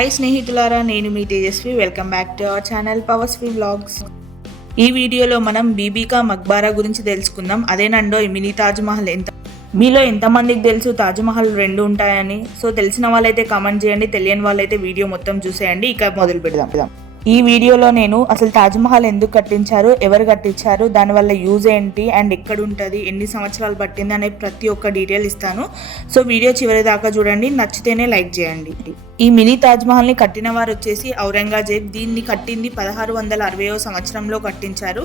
Hi స్నేహితులారా, నేను మీ Tejaswi. Welcome back to our channel పవర్స్వి వ్లాగ్స్. ఈ వీడియోలో మనం బీబీ కా మక్బారా గురించి తెలుసుకుందాం. అదేనండో ఈ మినీ తాజ్మహల్. మీలో ఎంతమందికి తెలుసు తాజ్మహల్ రెండు ఉంటాయని? సో తెలిసిన వాళ్ళైతే కామెంట్ చేయండి, తెలియని వాళ్ళైతే వీడియో మొత్తం చూసేయండి. ఇక మొదలు పెడదాం. ఈ వీడియోలో నేను అసలు తాజ్మహల్ ఎందుకు కట్టించారు, ఎవరు కట్టించారు, దానివల్ల యూజ్ ఏంటి అండ్ ఎక్కడ ఉంటుంది, ఎన్ని సంవత్సరాలు పట్టింది అనే ప్రతి ఒక్క డీటెయిల్ ఇస్తాను. సో వీడియో చివరి దాకా చూడండి, నచ్చితేనే లైక్ చేయండి. ఈ మినీ తాజ్మహల్ని కట్టిన వారు వచ్చేసి ఔరంగజేబ్. దీన్ని కట్టింది 1660వ సంవత్సరంలో కట్టించారు.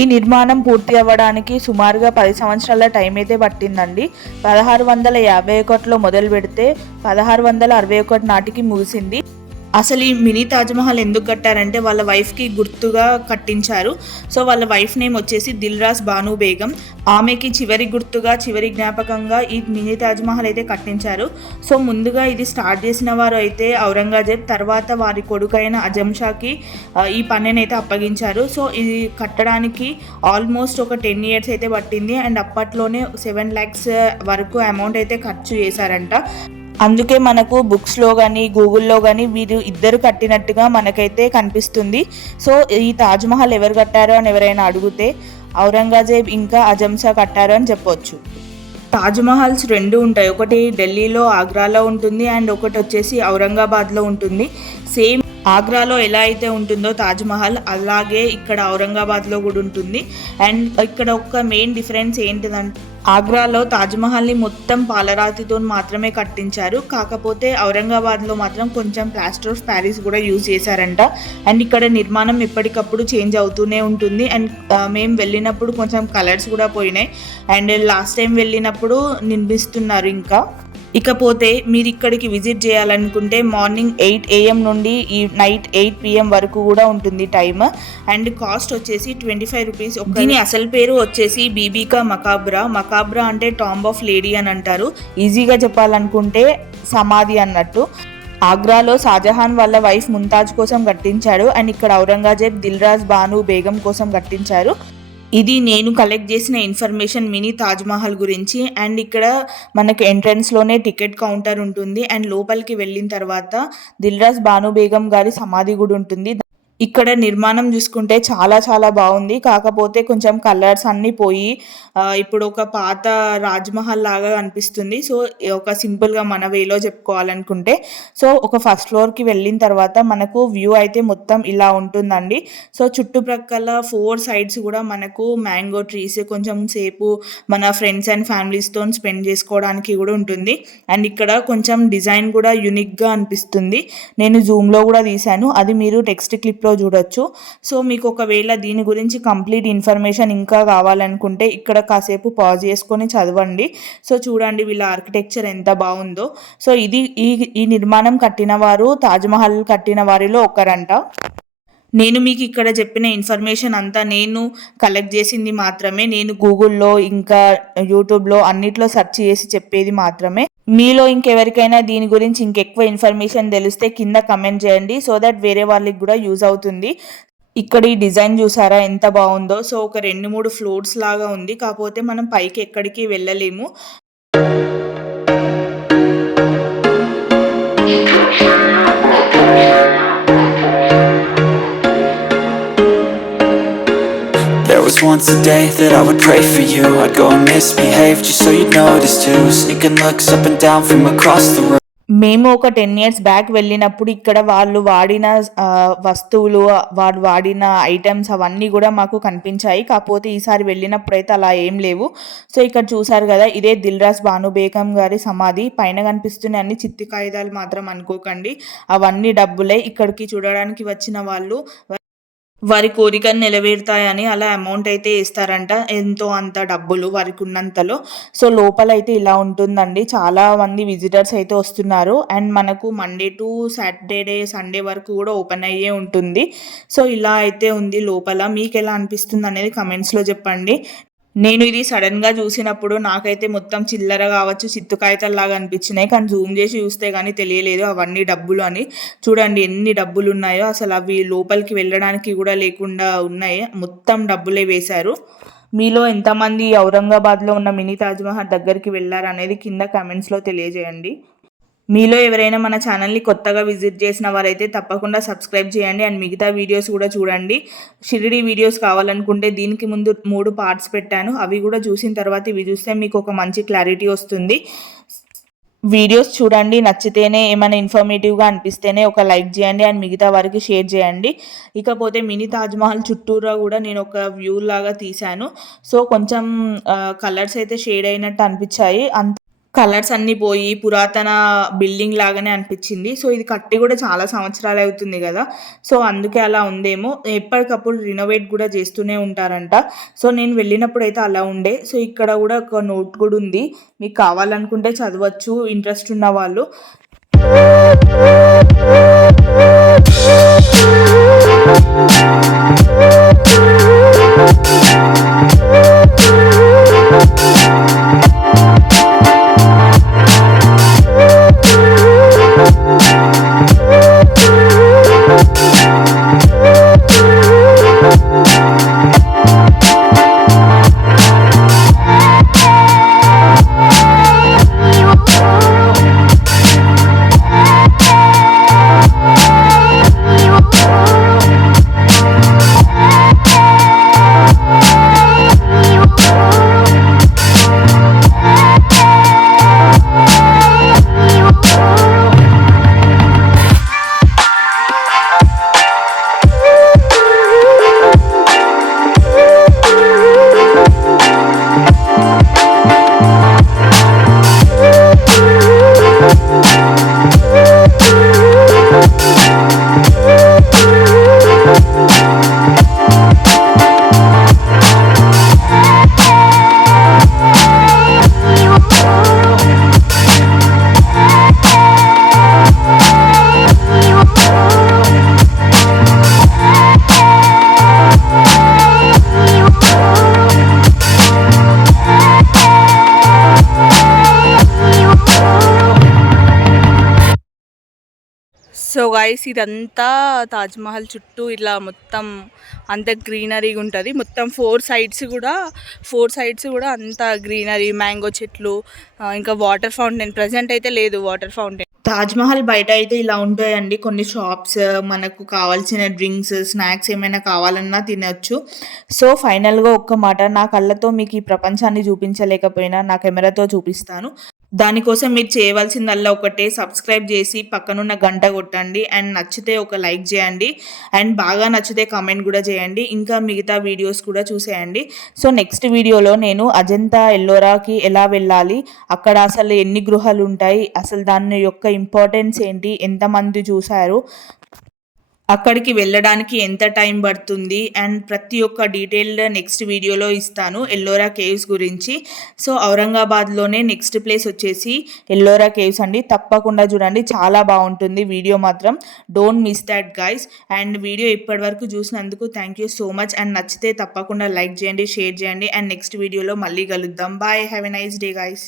ఈ నిర్మాణం పూర్తి అవ్వడానికి సుమారుగా 10 సంవత్సరాల టైం అయితే పట్టిందండి. 1651లో మొదలు పెడితే 1661 నాటికి ముగిసింది. అసలు ఈ మినీ తాజ్మహల్ ఎందుకు కట్టారంటే వాళ్ళ వైఫ్కి గుర్తుగా కట్టించారు. సో వాళ్ళ వైఫ్ నేమ్ వచ్చేసి దిల్రాజ్ బాను బేగం. ఆమెకి చివరి గుర్తుగా, చివరి జ్ఞాపకంగా ఈ మినీ తాజ్మహల్ అయితే కట్టించారు. సో ముందుగా ఇది స్టార్ట్ చేసిన వారు అయితే ఔరంగజేబ్, తర్వాత వారి కొడుకైన అజం షాకి ఈ పనిని అయితే అప్పగించారు. సో ఇది కట్టడానికి ఆల్మోస్ట్ ఒక 10 years అయితే పట్టింది. అండ్ అప్పట్లోనే 7 lakhs వరకు అమౌంట్ అయితే ఖర్చు చేశారంట. అందుకే మనకు బుక్స్లో కానీ గూగుల్లో కానీ వీరు ఇద్దరు కట్టినట్టుగా మనకైతే కనిపిస్తుంది. సో ఈ తాజ్మహల్ ఎవరు కట్టారో అని ఎవరైనా అడిగితే ఔరంగజేబ్ ఇంకా అజం షా కట్టారు అని చెప్పొచ్చు. తాజ్మహల్స్ రెండు ఉంటాయి, ఒకటి ఢిల్లీలో ఆగ్రాలో ఉంటుంది అండ్ ఒకటి వచ్చేసి ఔరంగాబాద్లో ఉంటుంది. సేమ్ ఆగ్రాలో ఎలా అయితే ఉంటుందో తాజ్మహల్, అలాగే ఇక్కడ ఔరంగాబాద్లో కూడా ఉంటుంది. అండ్ ఇక్కడ ఒక మెయిన్ డిఫరెన్స్ ఏంటిదంటే ఆగ్రాలో తాజ్మహల్ని మొత్తం పాలరాతితో మాత్రమే కట్టించారు, కాకపోతే ఔరంగాబాద్లో మాత్రం కొంచెం ప్లాస్టర్ ఆఫ్ ప్యారిస్ కూడా యూజ్ చేశారంట. అండ్ ఇక్కడ నిర్మాణం ఎప్పటికప్పుడు చేంజ్ అవుతూనే ఉంటుంది. అండ్ మేము వెళ్ళినప్పుడు కొంచెం కలర్స్ కూడా పోయినాయి. అండ్ లాస్ట్ టైం వెళ్ళినప్పుడు నిర్మిస్తున్నారు ఇంకా. ఇకపోతే మీరు ఇక్కడికి విజిట్ చేయాలనుకుంటే మార్నింగ్ 8 AM నుండి ఈ నైట్ 8 PM వరకు కూడా ఉంటుంది టైమ్. అండ్ కాస్ట్ వచ్చేసి 25 rupees. దీని అసలు పేరు వచ్చేసి బీబీ కా మకాబ్రా. మకాబ్రా అంటే టాంబ్ ఆఫ్ లేడీ అని అంటారు. ఈజీగా చెప్పాలనుకుంటే సమాధి అన్నట్టు. ఆగ్రాలో షాజహాన్ వాళ్ళ వైఫ్ ముంతాజ్ కోసం కట్టించాడు. అండ్ ఇక్కడ ఔరంగజేబ్ దిల్రాజ్ బాను బేగం కోసం కట్టించారు. ఇది నేను కలెక్ట్ చేసిన ఇన్ఫర్మేషన్ మినీ తాజ్మహల్ గురించి. అండ్ ఇక్కడ మనకు ఎంట్రన్స్లోనే టికెట్ కౌంటర్ ఉంటుంది. అండ్ లోపలికి వెళ్ళిన తర్వాత దిల్రాజ్ బాను బేగం గారి సమాధి కూడా ఉంటుంది. ఇక్కడ నిర్మాణం చూసుకుంటే చాలా చాలా బాగుంది, కాకపోతే కొంచెం కలర్స్ అన్నీ పోయి ఇప్పుడు ఒక పాత రాజ్మహల్ లాగా అనిపిస్తుంది. సో ఒక సింపుల్గా మన వేలో చెప్పుకోవాలనుకుంటే, సో ఒక ఫస్ట్ ఫ్లోర్కి వెళ్ళిన తర్వాత మనకు వ్యూ అయితే మొత్తం ఇలా ఉంటుందండి. సో చుట్టుప్రక్కల 4 sides కూడా మనకు మ్యాంగో ట్రీస్, కొంచెం సేపు మన ఫ్రెండ్స్ అండ్ ఫ్యామిలీస్తో స్పెండ్ చేసుకోవడానికి కూడా ఉంటుంది. అండ్ ఇక్కడ కొంచెం డిజైన్ కూడా యూనిక్గా అనిపిస్తుంది. నేను జూమ్లో కూడా తీశాను, అది మీరు టెక్స్ట్ క్లిప్లో చూడొచ్చు. సో మీకు ఒకవేళ దీని గురించి కంప్లీట్ ఇన్ఫర్మేషన్ ఇంకా కావాలనుకుంటే ఇక్కడ కాసేపు పాజ్ చేసుకొని చదవండి. సో చూడండి వీళ్ళ ఆర్కిటెక్చర్ ఎంత బాగుందో. సో ఇది ఈ నిర్మాణం కట్టిన వారు తాజ్మహల్ కట్టిన వారిలో ఒకరంట. నేను మీకు ఇక్కడ చెప్పిన ఇన్ఫర్మేషన్ అంతా నేను కలెక్ట్ చేసింది మాత్రమే. నేను గూగుల్లో ఇంకా యూట్యూబ్లో అన్నిట్లో సెర్చ్ చేసి చెప్పేది మాత్రమే. మీలో ఇంకెవరికైనా దీని గురించి ఇంకెక్కువ ఇన్ఫర్మేషన్ తెలిస్తే కింద కమెంట్ చేయండి, సో దట్ వేరే వాళ్ళకి కూడా యూజ్ అవుతుంది. ఇక్కడ ఈ డిజైన్ చూసారా ఎంత బాగుందో. సో ఒక 2-3 ఫ్లోర్స్ లాగా ఉంది, కాకపోతే మనం పైకి ఎక్కడికి వెళ్ళలేము. There was once a day that I would pray for you. I'd go and misbehave just so you'd notice too. Sneaking looks up and down from across the room. మేము ఒక 10 years బ్యాక్ వెళ్ళినప్పుడు ఇక్కడ వాళ్ళు వాడిన వస్తువులు, వాళ్ళు వాడిన items అవన్నీ కూడా మాకు కనిపించాయి, కాకపోతే ఈసారి వెళ్ళినప్పుడు అయితే అలా ఏం లేవు. సో ఇక్కడ చూసారు కదా, ఇదే దిల్రాజ్ బాను బేగం గారి సమాధి. పైన కనిపిస్తున్న అన్ని చిత్తి కాగితాలు మాత్రం అనుకోకండి, అవన్నీ డబ్బులే. ఇక్కడికి చూడడానికి వచ్చిన వాళ్ళు వారి కోరికను నెరవేరుతాయని అలా అమౌంట్ అయితే ఇస్తారంట, ఎంతో అంత డబ్బులు వారికి ఉన్నంతలో. సో లోపల అయితే ఇలా ఉంటుందండి. చాలా మంది విజిటర్స్ అయితే వస్తున్నారు. అండ్ మనకు మండే టు సాటర్డే సండే వరకు కూడా ఓపెన్ అయ్యే ఉంటుంది. సో ఇలా అయితే ఉంది లోపల. మీకు ఎలా అనిపిస్తుంది అనేది కమెంట్స్లో చెప్పండి. నేను ఇది సడన్గా చూసినప్పుడు నాకైతే మొత్తం చిల్లర కావచ్చు, చిత్తు కాగితాల్లాగా అనిపించినాయి, కానీ జూమ్ చేసి చూస్తే కానీ తెలియలేదు అవన్నీ డబ్బులు అని. చూడండి ఎన్ని డబ్బులు ఉన్నాయో, అసలు అవి లోపలికి వెళ్ళడానికి కూడా లేకుండా ఉన్నాయి, మొత్తం డబ్బులే వేశారు. మీలో ఎంతమంది ఔరంగాబాద్లో ఉన్న మినీ తాజ్మహల్ దగ్గరికి వెళ్ళారనేది కింద కమెంట్స్లో తెలియజేయండి. మీలో ఎవరైనా మన ఛానల్ని కొత్తగా విజిట్ చేసిన వారైతే తప్పకుండా సబ్స్క్రైబ్ చేయండి అండ్ మిగతా వీడియోస్ కూడా చూడండి. షిరిడి వీడియోస్ కావాలనుకుంటే దీనికి ముందు 3 పార్ట్స్ పెట్టాను, అవి కూడా చూసిన తర్వాత ఇవి చూస్తే మీకు ఒక మంచి క్లారిటీ వస్తుంది. వీడియోస్ చూడండి, నచ్చితేనే ఏమైనా ఇన్ఫర్మేటివ్గా అనిపిస్తేనే ఒక లైక్ చేయండి అండ్ మిగతా వారికి షేర్ చేయండి. ఇకపోతే మినీ తాజ్మహల్ చుట్టూరా కూడా నేను ఒక వ్యూ లాగా తీశాను. సో కొంచెం కలర్స్ అయితే షేడ్ అయినట్టు అనిపించాయి, కలర్స్ అన్నీ పోయి పురాతన బిల్డింగ్ లాగానే అనిపించింది. సో ఇది కట్టి కూడా చాలా సంవత్సరాలు అవుతుంది కదా, సో అందుకే అలా ఉందేమో. ఎప్పటికప్పుడు రినోవేట్ కూడా చేస్తూనే ఉంటారంట. సో నేను వెళ్ళినప్పుడు అయితే అలా ఉండే. సో ఇక్కడ కూడా ఒక నోట్ కూడా ఉంది, మీకు కావాలనుకుంటే చదవచ్చు ఇంట్రెస్ట్ ఉన్న వాళ్ళు. సో గైస్ ఇదంతా తాజ్మహల్ చుట్టూ ఇలా మొత్తం అంత గ్రీనరీగా ఉంటుంది. మొత్తం ఫోర్ సైడ్స్ కూడా అంత గ్రీనరీ, మ్యాంగో చెట్లు, ఇంకా వాటర్ ఫౌంటైన్. ప్రజెంట్ అయితే లేదు వాటర్ ఫౌంటైన్. తాజ్మహల్ బయట అయితే ఇలా ఉంటాయండి కొన్ని షాప్స్, మనకు కావాల్సిన డ్రింక్స్, స్నాక్స్ ఏమైనా కావాలన్నా తినొచ్చు. సో ఫైనల్గా ఒక్క మాట, నా కళ్ళతో మీకు ఈ ప్రపంచాన్ని చూపించలేకపోయినా నా కెమెరాతో చూపిస్తాను. దానికోసం మీరు చేయవలసిందల్లా ఒకటే, సబ్స్క్రైబ్ చేసి పక్కనున్న గంట కొట్టండి అండ్ నచ్చితే ఒక లైక్ చేయండి అండ్ బాగా నచ్చితే కామెంట్ కూడా చేయండి. ఇంకా మిగతా వీడియోస్ కూడా చూసేయండి. సో నెక్స్ట్ వీడియోలో నేను అజంతా ఎల్లోరాకి ఎలా వెళ్ళాలి, అక్కడ అసలు ఎన్ని గృహాలు ఉంటాయి, అసలు దాని యొక్క ఇంపార్టెన్స్ ఏంటి, ఎంతమంది చూశారు, అక్కడికి వెళ్ళడానికి ఎంత టైం పడుతుంది అండ్ ప్రతి ఒక్క డీటెయిల్డ్ నెక్స్ట్ వీడియోలో ఇస్తాను ఎల్లోరా కేవ్స్ గురించి. సో ఔరంగాబాద్లోనే నెక్స్ట్ ప్లేస్ వచ్చేసి ఎల్లోరా కేవ్స్ అండి. తప్పకుండా చూడండి, చాలా బాగుంటుంది వీడియో మాత్రం. Don't miss that guys. And video ఇప్పటి వరకు చూసినందుకు thank you so much. And నచ్చితే తప్పకుండా లైక్ చేయండి, షేర్ చేయండి అండ్ నెక్స్ట్ వీడియోలో మళ్ళీ కలుద్దాం. Bye, have a nice day guys.